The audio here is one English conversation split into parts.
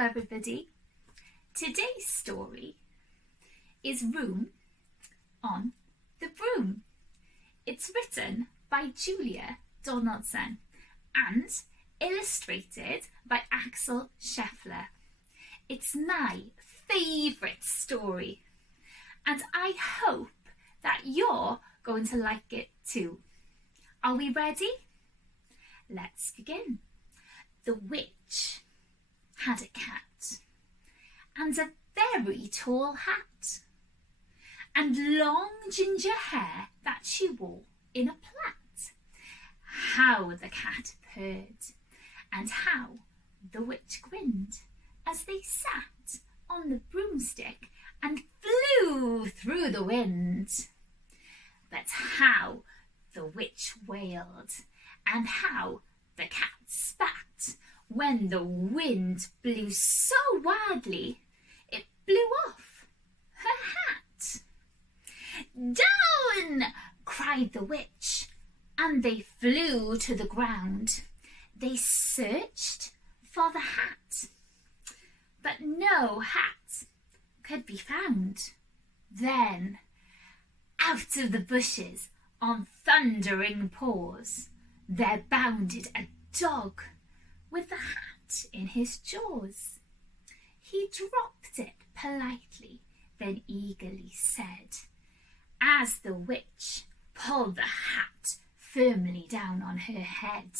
Hello everybody. Today's story is Room on the Broom. It's written by Julia Donaldson and illustrated by Axel Scheffler. It's my favourite story and I hope that you're going to like it too. Are we ready? Let's begin. The witch had a cat and a very tall hat and long ginger hair that she wore in a plait. How the cat purred and how the witch grinned as they sat on the broomstick and flew through the wind. But how the witch wailed and how the cat spat when the wind blew so wildly it blew off her hat. "Down!" cried the witch, and they flew to the ground. They searched for the hat, but no hat could be found. Then, out of the bushes on thundering paws, there bounded a dog with the hat in his jaws. He dropped it politely, then eagerly said, as the witch pulled the hat firmly down on her head,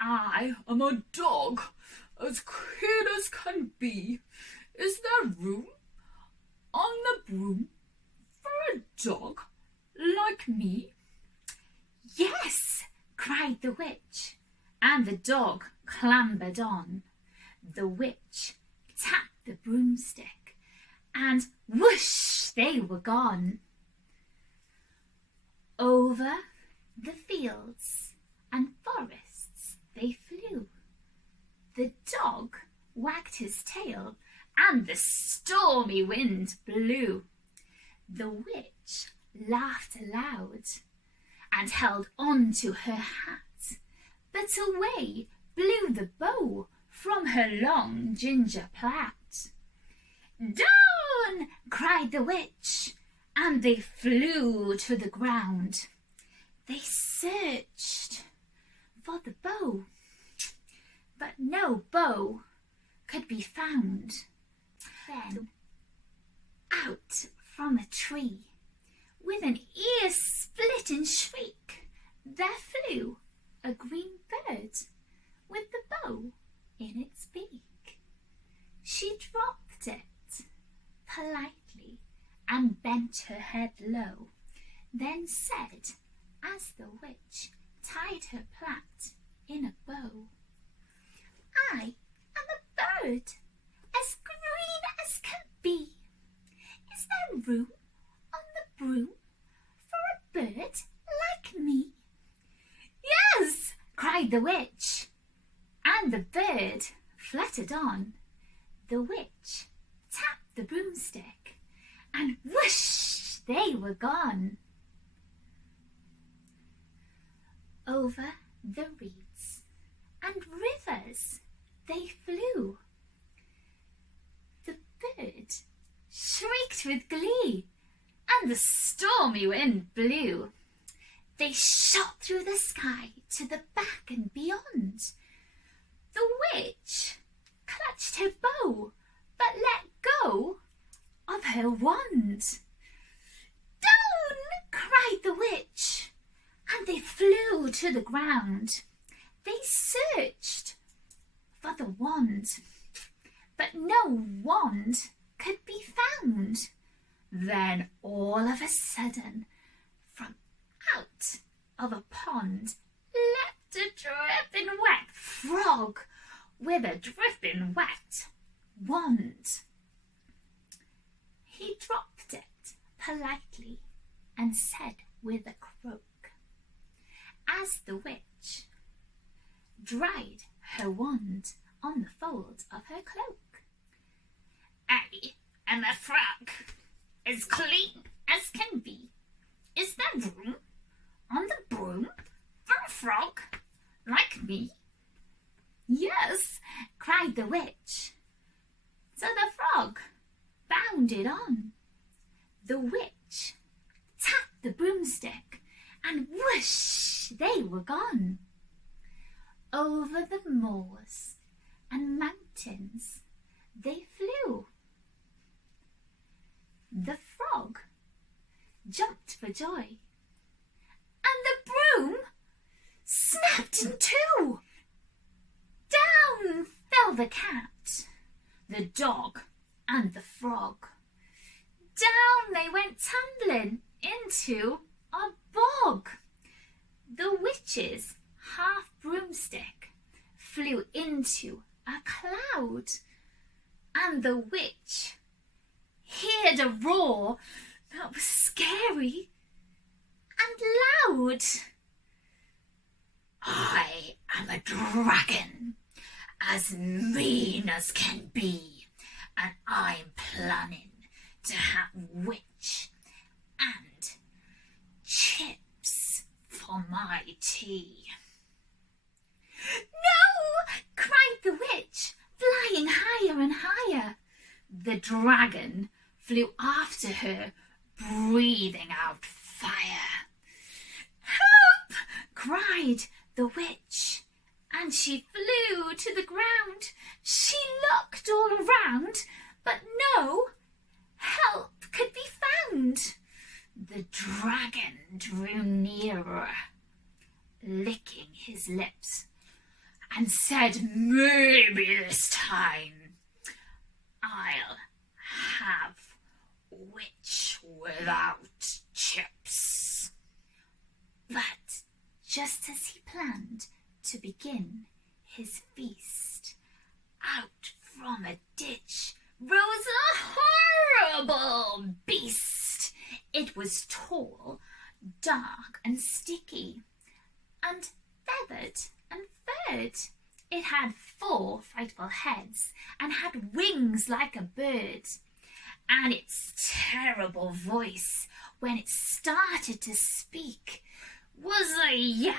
"I am a dog, as clean as can be. Is there room on the broom for a dog like me?" "Yes," cried the witch, and the dog clambered on. The witch tapped the broomstick, and whoosh, they were gone. Over the fields and forests they flew. The dog wagged his tail, and the stormy wind blew. The witch laughed aloud and held on to her hat, but away blew the bow from her long ginger plait. "Down!" cried the witch, and they flew to the ground. They searched for the bow, but no bow could be found. Then, out from a tree, with an ear-splitting shriek, there flew a green bird with the bow in its beak. She dropped it politely and bent her head low, then said, as the witch tied her plait in a bow, "I am a bird, as green as can be. Is there room on the broom for a bird like me?" "Yes!" cried the witch, and the bird fluttered on. The witch tapped the broomstick, and whoosh, they were gone. Over the reeds and rivers they flew. The bird shrieked with glee, and the stormy wind blew. They shot through the sky to the back and beyond. The witch clutched her bow, but let go of her wand. "Down!" cried the witch, and they flew to the ground. They searched for the wand, but no wand could be found. Then all of a sudden, from out of a pond leapt a dripping wet frog with a dripping wet wand. He dropped it politely and said with a croak, as the witch dried her wand on the fold of her cloak, "I am a frog, as clean as can be. Is there room on the broom for a frog like me?" "Yes," cried the witch, So the frog bounded on. The witch tapped the broomstick, and whoosh, they were gone. Over the moors and mountains they flew. The frog jumped for joy, and the broom snapped in two. Down fell the cat, the dog, and the frog. Down they went tumbling into a bog. The witch's half broomstick flew into a cloud, and the witch heard a roar that was scary and loud. I am a dragon, as mean as can be, and I'm planning to have witch and chips for my tea. No! Cried the witch, flying higher and higher. The dragon flew after her, breathing out fire. Help! Cried the witch, and she flew to the ground. She looked all around, but no help could be found. The dragon drew nearer, licking his lips, and said, maybe this time I'll have witch without chips. But just as he planned to begin his feast, out from a ditch rose a horrible beast. It was tall, dark and sticky, and feathered and furred. It had 4 frightful heads and had wings like a bird. And its terrible voice, when it started to speak, was a yowl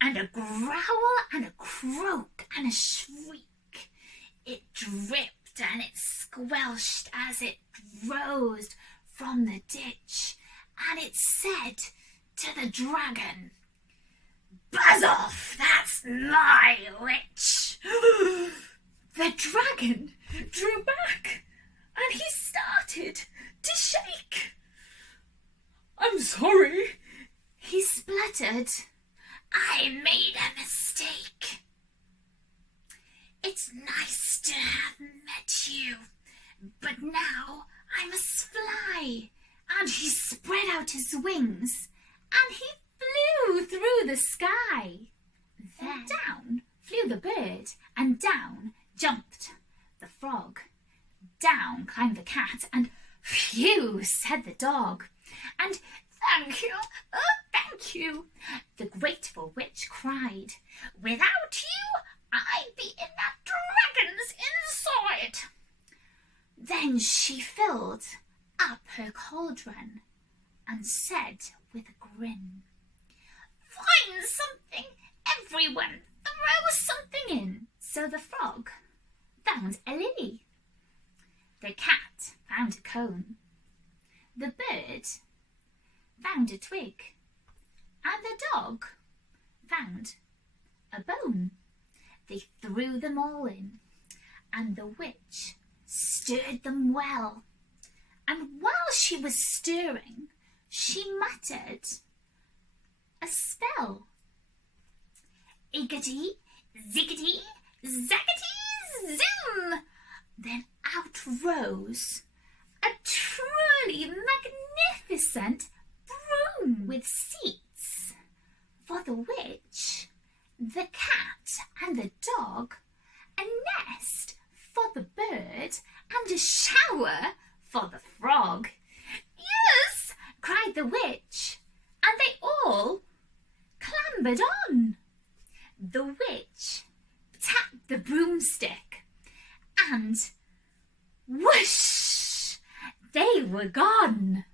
and a growl and a croak and a shriek. It dripped and it squelched as it rose from the ditch, and it said to the dragon, buzz off, that's my witch. The dragon drew back, and he started to shake. I'm sorry, he spluttered. I made a mistake. It's nice to have met you, but now I must fly. And he spread out his wings, and he flew through the sky. Then down flew the bird, and down jumped the frog. Down climbed the cat, and phew, said the dog. And thank you, oh, thank you, the grateful witch cried. Without you, I'd be in that dragon's inside. Then she filled up her cauldron and said with a grin, find something, everyone, throw something in. So the frog found a lily. The cat found a cone. The bird found a twig. And the dog found a bone. They threw them all in, and the witch stirred them well. And while she was stirring, she muttered a spell. Iggity, ziggity, zaggity, zoom! Then out rose a truly magnificent broom with seats for the witch, the cat and the dog, a nest for the bird, and a shower for the frog. Yes, cried the witch, and they all clambered on. The witch tapped the broomstick, and whoosh, they were gone.